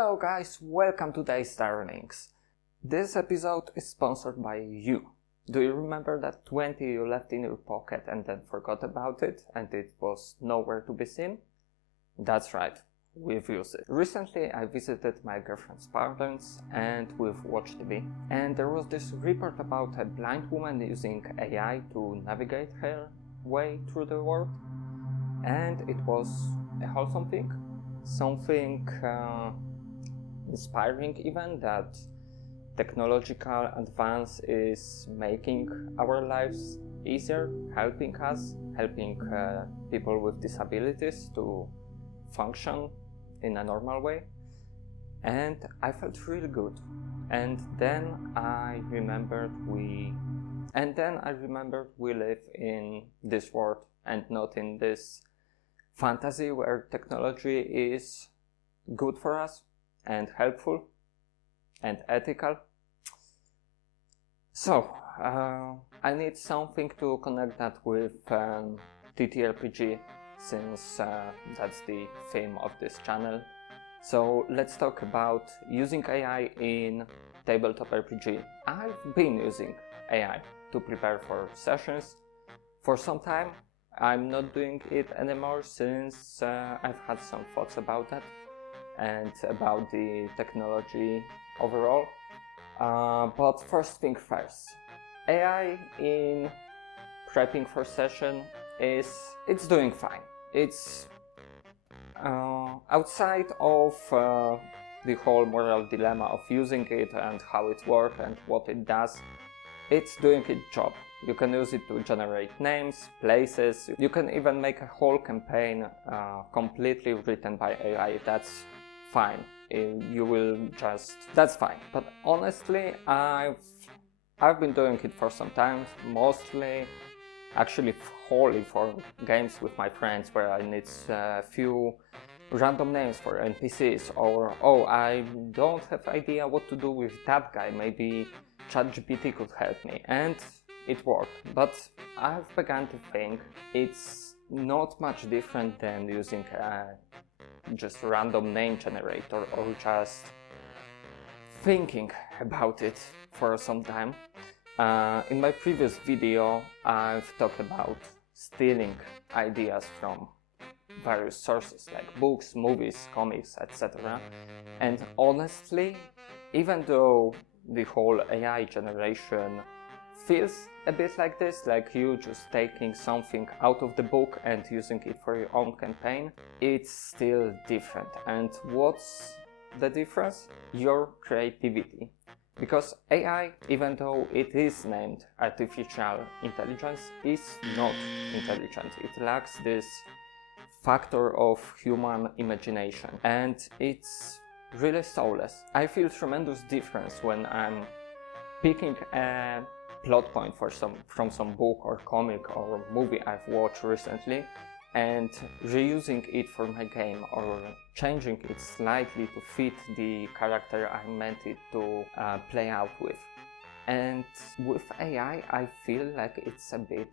Hello guys, welcome to today's Starlings. This episode is sponsored by you. Do you remember that 20 you left in your pocket and then forgot about it and it was nowhere to be seen? That's right, we've used it. Recently I visited my girlfriend's parents and we've watched TV, and there was this report about a blind woman using AI to navigate her way through the world, and it was a wholesome thing. Something inspiring even, that technological advance is making our lives easier, helping us, helping people with disabilities to function in a normal way. And I felt really good. And then I remembered we live in this world and not in this fantasy where technology is good for us and helpful and ethical. So I need something to connect that with TTRPG, since that's the theme of this channel. So let's talk about using AI in tabletop RPG. I've been using AI to prepare for sessions for some time. I'm not doing it anymore since I've had some thoughts about that and about the technology overall. But first thing first, AI in prepping for session it's doing fine. It's outside of the whole moral dilemma of using it and how it works and what it does. It's doing its job. You can use it to generate names, places. You can even make a whole campaign completely written by AI. That's fine. That's fine. But honestly, I've been doing it for some time, mostly actually wholly for games with my friends where I need a few random names for NPCs, or I don't have idea what to do with that guy, maybe ChatGPT could help me, and it worked. But I've begun to think it's not much different than using just random name generator or just thinking about it for some time. In my previous video I've talked about stealing ideas from various sources like books, movies, comics, etc. And honestly, even though the whole AI generation feels a bit like this, like you just taking something out of the book and using it for your own campaign, it's still different. And what's the difference? Your creativity. Because AI, even though it is named artificial intelligence, is not intelligent. It lacks this factor of human imagination, and it's really soulless. I feel tremendous difference when I'm picking a plot point from some book or comic or movie I've watched recently and reusing it for my game, or changing it slightly to fit the character I meant it to play out with. And with AI I feel like it's a bit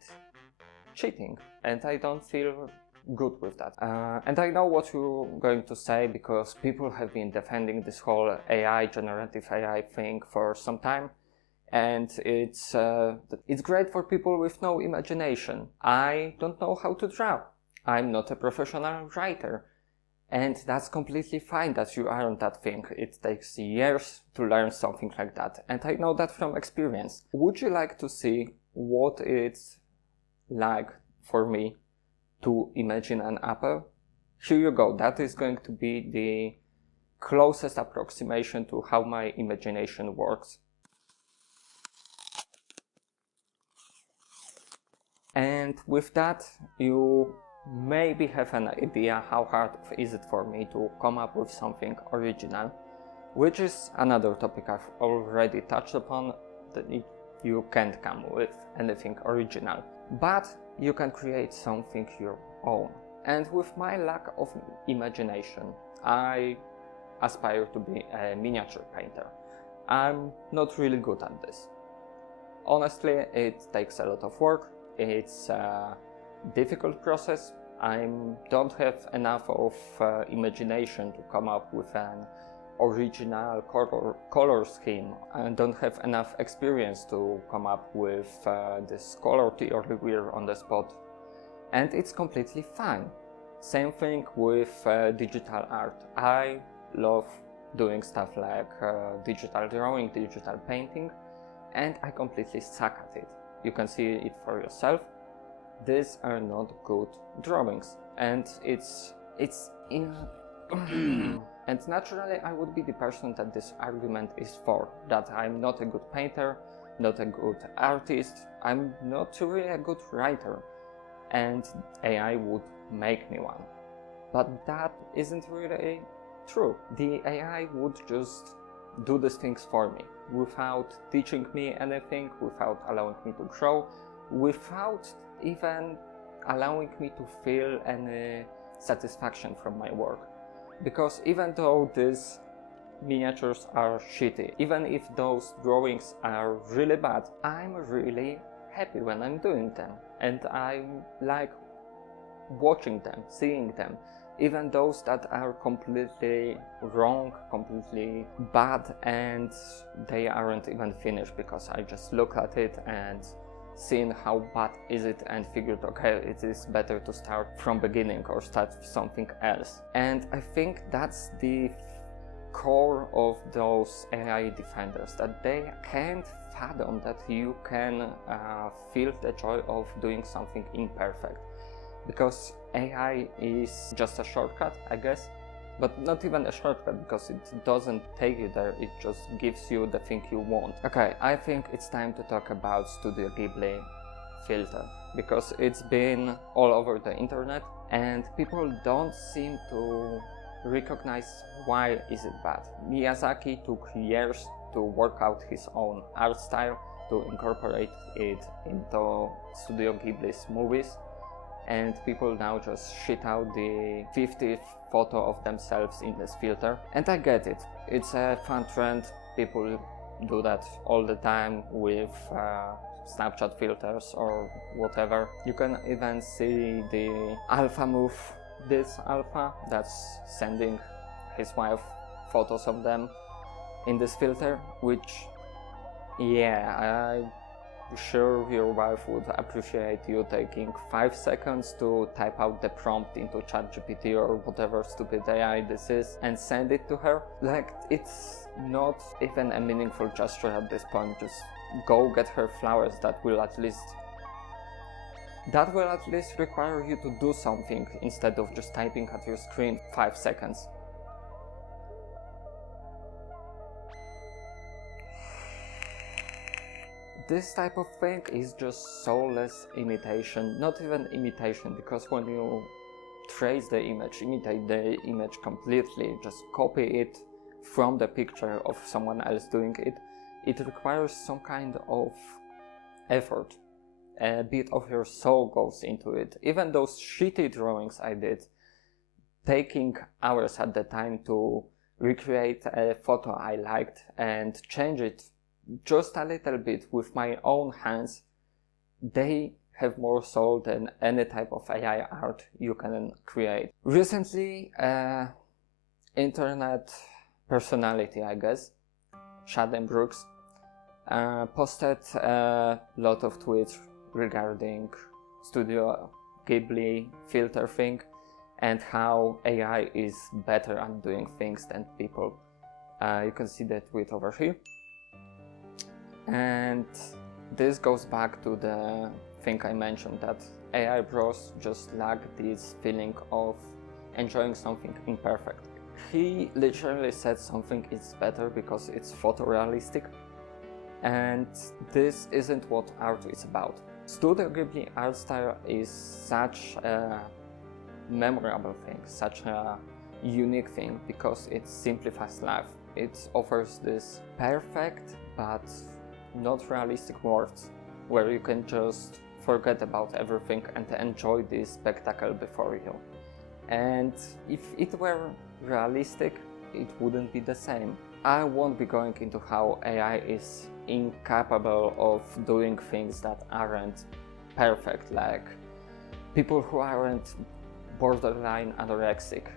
cheating, and I don't feel good with that. And I know what you're going to say, because people have been defending this whole generative AI thing for some time, and it's great for people with no imagination. I don't know how to draw. I'm not a professional writer, and that's completely fine that you aren't that thing. It takes years to learn something like that, and I know that from experience. Would you like to see what it's like for me to imagine an apple? Here you go. That is going to be the closest approximation to how my imagination works. And with that, you maybe have an idea how hard is it for me to come up with something original, which is another topic I've already touched upon, that you can't come with anything original, but you can create something your own. And with my lack of imagination, I aspire to be a miniature painter. I'm not really good at this. Honestly, it takes a lot of work. It's a difficult process. I don't have enough of imagination to come up with an original color scheme and don't have enough experience to come up with this color theory we're on the spot, and it's completely fine. Same thing with digital art. I love doing stuff like digital drawing, digital painting, and I completely suck at it. You can see it for yourself. These are not good drawings, and it's in and naturally I would be the person that this argument is for, that I'm not a good painter, not a good artist, I'm not really a good writer, and AI would make me one. But that isn't really true. The AI would just do these things for me, without teaching me anything, without allowing me to grow, without even allowing me to feel any satisfaction from my work. Because even though these miniatures are shitty, even if those drawings are really bad, I'm really happy when I'm doing them, and I like watching them, seeing them. Even those that are completely wrong, completely bad, and they aren't even finished, because I just look at it and seen how bad is it and figured, okay, it is better to start from beginning or start something else. And I think that's the core of those AI defenders, that they can't fathom that you can feel the joy of doing something imperfect. Because AI is just a shortcut, I guess, but not even a shortcut, because it doesn't take you there, it just gives you the thing you want. Okay, I think it's time to talk about Studio Ghibli filter, because it's been all over the internet and people don't seem to recognize why is it bad. Miyazaki took years to work out his own art style, to incorporate it into Studio Ghibli's movies, and people now just shit out the 50th photo of themselves in this filter. And I get it, it's a fun trend, people do that all the time with Snapchat filters or whatever. You can even see the alpha move, this alpha that's sending his wife photos of them in this filter, which, yeah, I'm sure your wife would appreciate you taking 5 seconds to type out the prompt into ChatGPT or whatever stupid AI this is and send it to her. Like, it's not even a meaningful gesture at this point. Just go get her flowers. That will at least require you to do something instead of just typing at your screen 5 seconds. This type of thing is just soulless imitation, not even imitation, because when you trace the image, imitate the image completely, just copy it from the picture of someone else doing it, it requires some kind of effort. A bit of your soul goes into it. Even those shitty drawings I did, taking hours at the time to recreate a photo I liked and change it just a little bit with my own hands, they have more soul than any type of AI art you can create. Recently, internet personality, I guess, Shaden Brooks, posted a lot of tweets regarding Studio Ghibli filter thing and how AI is better at doing things than people. You can see that tweet over here. And this goes back to the thing I mentioned, that AI bros just lack this feeling of enjoying something imperfect. He literally said something is better because it's photorealistic, and this isn't what art is about. Studio Ghibli art style is such a memorable thing, such a unique thing, because it simplifies life. It offers this perfect but not realistic worlds where you can just forget about everything and enjoy this spectacle before you. And if it were realistic, it wouldn't be the same. I won't be going into how AI is incapable of doing things that aren't perfect, like people who aren't borderline anorexic.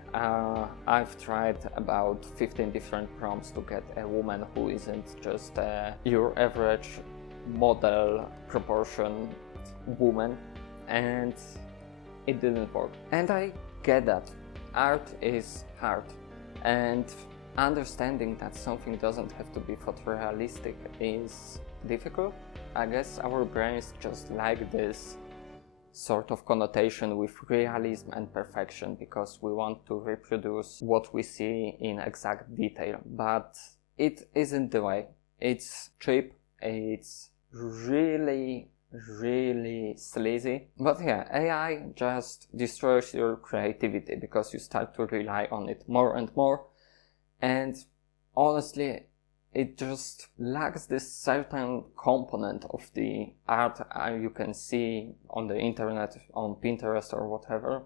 I've tried about 15 different prompts to get a woman who isn't just your average model proportion woman, and it didn't work. And I get that. Art is hard, and understanding that something doesn't have to be photorealistic is difficult. I guess our brains just like this sort of connotation with realism and perfection because we want to reproduce what we see in exact detail, but it isn't the way. It's cheap, it's really sleazy. But yeah, AI just destroys your creativity because you start to rely on it more and more, and honestly it just lacks this certain component of the art you can see on the internet, on Pinterest or whatever,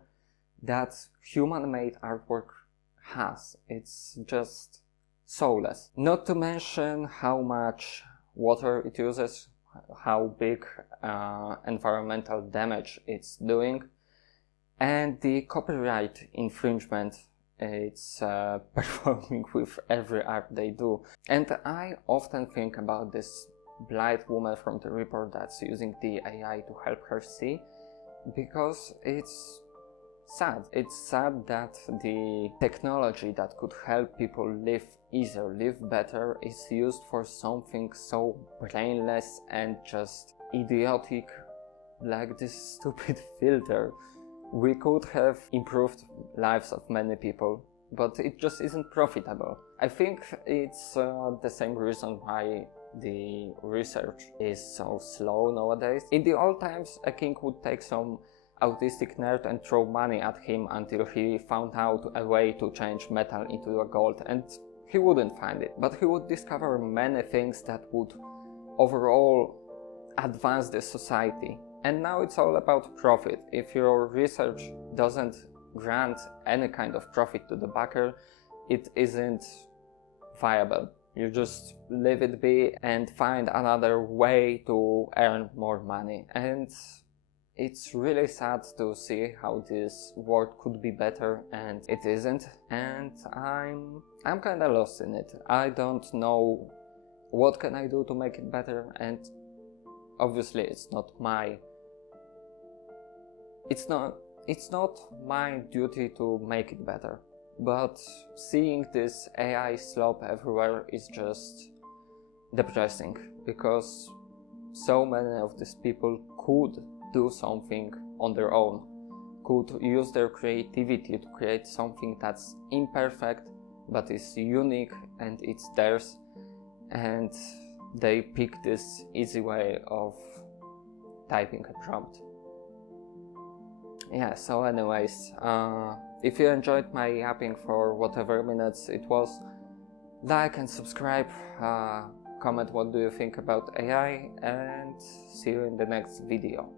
that human-made artwork has. It's just soulless. Not to mention how much water it uses, how big environmental damage it's doing, and the copyright infringement it's performing with every art they do. And I often think about this blind woman from the report that's using the AI to help her see, because it's sad. It's sad that the technology that could help people live easier, live better, is used for something so brainless and just idiotic, like this stupid filter. We could have improved lives of many people, but it just isn't profitable. I think it's the same reason why the research is so slow nowadays. In the old times, a king would take some autistic nerd and throw money at him until he found out a way to change metal into a gold, and he wouldn't find it. But he would discover many things that would overall advance the society. And now it's all about profit. If your research doesn't grant any kind of profit to the backer, it isn't viable. You just leave it be and find another way to earn more money. And it's really sad to see how this world could be better and it isn't. And I'm kinda lost in it. I don't know what can I do to make it better, and obviously it's not my duty to make it better. But seeing this AI slop everywhere is just depressing, because so many of these people could do something on their own, could use their creativity to create something that's imperfect but is unique and it's theirs, and they pick this easy way of typing a prompt. Yeah, so anyways, if you enjoyed my yapping for whatever minutes it was, like and subscribe, comment what do you think about AI, and see you in the next video.